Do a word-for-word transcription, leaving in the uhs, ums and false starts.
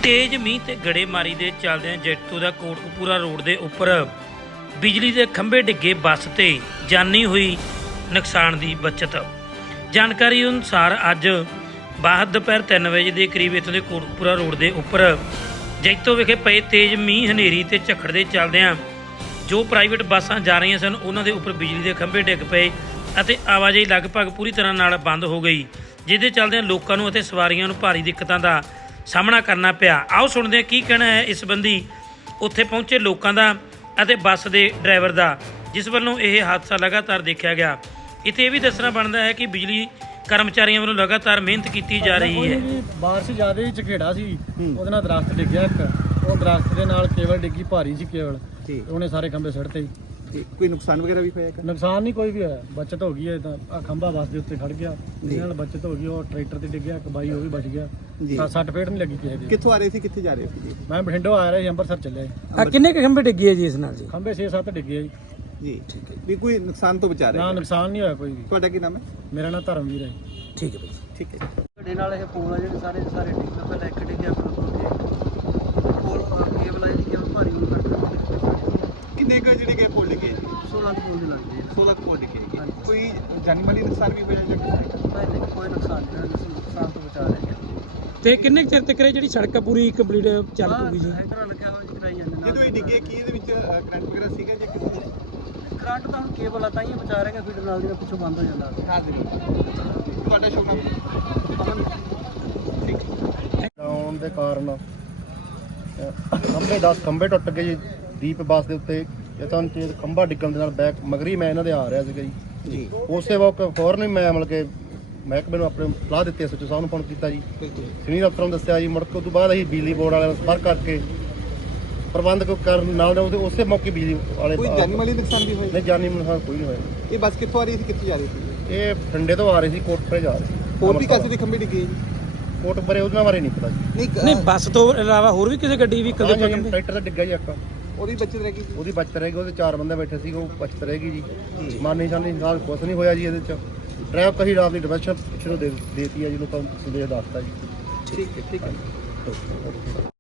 तेज मींह ते गड़ेमारी दे चलदे जैतू दा कोटकपूरा रोड दे उपर बिजली दे खंभे डिगे बस ते जानी हुई नुकसान की बचत। जानकारी अनुसार अज बाहर दोपहर तीन बजे के करीब इतों के कोटकपूरा रोड के उपर जैतों विखे पे तेज मींह हनेरी ते झक्खड़ दे चलदियां जो प्राइवेट बसां जा रही सन उन्हां दे उपर बिजली के खंभे डिग पे अते आवाजाही लगभग पूरी तरह नाल बंद हो गई, जिसदे चलदियां लोकां नूं अते सवारियां नूं भारी दिक्कतां दा सामना करना पिया। आओ सुनते हैं की कहना है इस संबंधी उत्थे पहुंचे लोगों का अते बस के ड्राइवर का, जिस वालों यह हादसा लगातार देखा गया। इत्थे भी दसना बनता है कि बिजली कर्मचारियों वालों लगातार मेहनत की जा रही है। बारिश ज़्यादा ही झखेड़ा सी, ਉਹਦੇ ਨਾਲ ਦਰਖਤ ਡਿੱਗਿਆ ਇੱਕ, ਉਹ ਦਰਖਤ ਦੇ ਨਾਲ ਕੇਬਲ ਡਿੱਗੀ, ਭਾਰੀ ਸੀ ਕੇਬਲ, ਉਹਨੇ ਸਾਰੇ ਖੰਭੇ ਸੜਤੇ। ਕੋਈ ਨੁਕਸਾਨ ਵਗੈਰਾ ਵੀ ਹੋਇਆ? ਨੁਕਸਾਨ ਨਹੀਂ ਕੋਈ ਵੀ ਹੋਇਆ, ਬਚਤ ਹੋ ਗਈ ਹੈ। ਤਾਂ ਆ ਖੰਭਾ ਬੱਸ ਦੇ ਉੱਤੇ ਖੜ ਗਿਆ, ਇਹਦੇ ਨਾਲ ਬਚਤ ਹੋ ਗਈ। ਉਹ ਟਰੈਕਟਰ ਤੇ ਡਿੱਗਿਆ ਇੱਕ ਬਾਈ, ਉਹ ਵੀ ਬਚ ਗਿਆ। ਸੱਟ ਫੇਟ ਨਹੀਂ ਲੱਗੀ ਕਿਸੇ ਦੀ। ਕਿੱਥੋਂ ਆ ਰਹੇ ਸੀ, ਕਿੱਥੇ ਜਾ ਰਹੇ ਸੀ? ਮੈਂ ਬਠਿੰਡੋਂ ਆ ਰਿਹਾ ਸੀ, ਅੰਮ੍ਰਿਤਸਰ ਚੱਲਿਆ ਸੀ। ਆ ਕਿੰਨੇ ਕੁ ਖੰਭੇ ਡਿੱਗੇ ਆ ਜੀ ਇਸ ਨਾਲ ਜੀ? ਖੰਭੇ ਛੇ ਸੱਤ ਡਿੱਗੇ ਆ ਜੀ। ਜੀ ਠੀਕ ਹੈ, ਵੀ ਕੋਈ ਨੁਕਸਾਨ ਤੋਂ ਬਚਾ ਰਹੇ? ਨਾ ਨੁਕਸਾਨ ਨਹੀਂ ਹੋਇਆ ਕੋਈ ਵੀ। ਤੁਹਾਡਾ ਕੀ ਨਾਮ ਹੈ? ਮੇਰਾ ਨਾਮ ਧਰਮਵੀਰ ਹੈ ਜੀ। ਠੀਕ ਹੈ ਭਾਈ, ਠੀਕ ਹੈ। ਸਾਡੇ ਨਾਲ ਇਹ ਪੋਲ ਆ ਜਿਹੜੇ ਸਾਰੇ ਸਾਰੇ ਡਿੱਗੇ, ਪਹਿਲਾਂ ਇੱਕ ਡਿੱਗਿਆ ਆਪਣਾ ਪੋਲ ਕੇਬਲ ਆ ਜਿਹੜੀ ਕੇਬਲ ਭਾਰੀ ਹੋਣ ਕਰਕੇ। ਕਿੰਨੇ ਕੁ ਜਿਹੜੇ ਕਿ ਪੋਲ ਲੱਗੇ? ਸੋਲਾਂ ਪੋਲ ਦੀ ਲੱਗਦੀ ਹੈ। ਸੋਲਾਂ ਕੁ ਪੋਲ ਲੱਗੇ। ਕੋਈ ਜਾਨੀ ਮਾਲੀ ਨੁਕਸਾਨ ਵੀ ਹੋਇਆ ਜਾਂ ਨਹੀਂ ਨਹੀਂ ਕੋਈ ਨੁਕਸਾਨ ਨਹੀਂ, ਨੁਕਸਾਨ ਤੋਂ ਬਚਾ ਰਹੇ ਹਾਂ। ਤੇ ਕਿੰਨੇ ਕੁ ਚਿਰ ਤੱਕ ਇਹ ਜਿਹੜੀ ਸੜਕ ਆ ਪੂਰੀ ਕੰਪਲੀਟ ਚੱਲ ਪੂਗੀ ਜੀ? ਹੈਂਡਰਾ ਲੱਗਿਆ ਹੋਇਆ ਕਰਾਈ ਜਾਂਦੇ ਨਾਲ। ਜਦੋਂ ਇਹ ਡਿੱਗੇ ਕੀ ਇਹਦੇ ਵਿੱਚ ਕਰੰਟ ਵਗੈਰਾ ਸੀਗਾ ਜਾਂ ਕਿਸੇ ਦੇ? ਕਰੰਟ ਤਾਂ ਹੁਣ ਕੇਬਲ ਆ ਤਾਂ ਹੀ ਬਚਾ ਰਹੇ ਹਾਂ, ਫੀਡਰ ਨਾਲ ਦੀ ਪਿੱਛੋਂ ਬੰਦ ਹੋ ਜਾਂਦਾ। ਹਾਂ ਜੀ। ਤੁਹਾਡਾ ਸ਼ੁਭ ਨਾਮ? ਅਮਨ। ਠੀਕ। ਡਾਊਨ ਦੇ ਕਾਰਨ ਖੰਭੇ ਦਸ ਖੰਭੇ ਟੁੱਟ ਗਏ ਜੀ ਦੀਪ ਬੱਸ ਦੇ ਉੱਤੇ। ਇਤਾਂ ਤੇ ਖੰਭਾ ਡਿੱਗਣ ਦੇ ਨਾਲ ਬੈਕ ਮਗਰੀ ਮੈਂ ਇਹਨਾਂ ਦੇ ਆ ਰਿਹਾ ਸੀਗਾ ਜੀ। ਜੀ। ਉਸੇ ਵਕਤ ਫੌਰਨ ਹੀ ਮੈਂ ਮਤਲਬ ਕਿ ਮਹਿਕਮੇ ਨੂੰ ਆਪਣੇ ਸਲਾਹ ਦਿੱਤੀ, ਐਸਓਚਓ ਸਾਹਿਬ ਨੂੰ ਫੋਨ ਕੀਤਾ ਜੀ, ਸੀਨੀਅਰ ਅਫਸਰਾਂ ਨੂੰ ਦੱਸਿਆ ਜੀ। ਮੁੜ ਕੇ ਉਸ ਤੋਂ ਬਾਅਦ ਅਸੀਂ ਬਿਜਲੀ ਬੋਰਡ ਵਾਲਿਆਂ ਨਾਲ ਸੰਪਰਕ ਕਰਕੇ ਪ੍ਰਬੰਧ ਕਰਨ ਨਾਲ ਉਹਦੇ ਉਸੇ ਮੌਕੇ ਬਿਜਲੀ ਵਾਲੇ। ਕੋਈ ਜਾਨੀ ਮਾਲੀ ਨੁਕਸਾਨ ਵੀ ਹੋਇਆ? ਨਹੀਂ, ਜਾਨੀ ਨੁਕਸਾਨ ਕੋਈ ਨਹੀਂ ਹੋਇਆ। ਇਹ ਬੱਸ ਕਿੱਥੋਂ ਆ ਰਹੀ ਸੀ, ਕਿੱਥੇ ਜਾ ਰਹੀ ਸੀ? ਇਹ ਠੰਡੇ ਤੋਂ ਆ ਰਹੇ ਸੀ, ਕੋਟਪੁਰੇ ਜਾ ਰਹੇ ਸੀ। ਹੋਰ ਵੀ ਕਾਸੇ ਦੇ ਖੰਭੇ ਡਿੱਗੇ ਜੀ? ਕੋਟਪੁਰੇ ਉਹਨਾਂ ਬਾਰੇ ਨਹੀਂ ਪਤਾ ਜੀ। ਨਹੀਂ, ਬੱਸ ਤੋਂ ਇਲਾਵਾ ਹੋਰ ਵੀ ਕਿਸੇ ਗੱਡੀ ਵੀ ਕਦੇ ਹਾਂਜੀ, ਟਰੈਕਟਰ ਤਾਂ ਡਿੱਗਾ ਜੀ ਇੱਕ, ਉਹਦੀ ਬਚਤ ਰਹਿ ਗਈ? ਉਹਦੀ ਬਚਤ ਰਹਿ ਗਈ। ਉਹਦੇ ਚਾਰ ਬੰਦੇ ਬੈਠੇ ਸੀ, ਉਹ ਬਚਤ ਰਹਿ ਗਈ ਜੀ। ਮਾਨੀ ਸ਼ਾਨੀ ਨਾਲ ਕੁਛ ਨਹੀਂ ਹੋਇਆ ਜੀ ਇਹਦੇ ਚ। ਡਰਾਈਵਰ ਕਹੀ ਰਾਤ ਦੀ ਡਿਵੈਸ਼ਨ ਪਿੱਛੇ ਨੂੰ ਦੇ ਦੇਤੀ ਹੈ ਜੀ, ਲੋਕਾਂ ਨੂੰ ਸੰਦੇਸ਼ ਦੱਸਤਾ ਜੀ। ਠੀਕ ਹੈ, ਠੀਕ ਹੈ।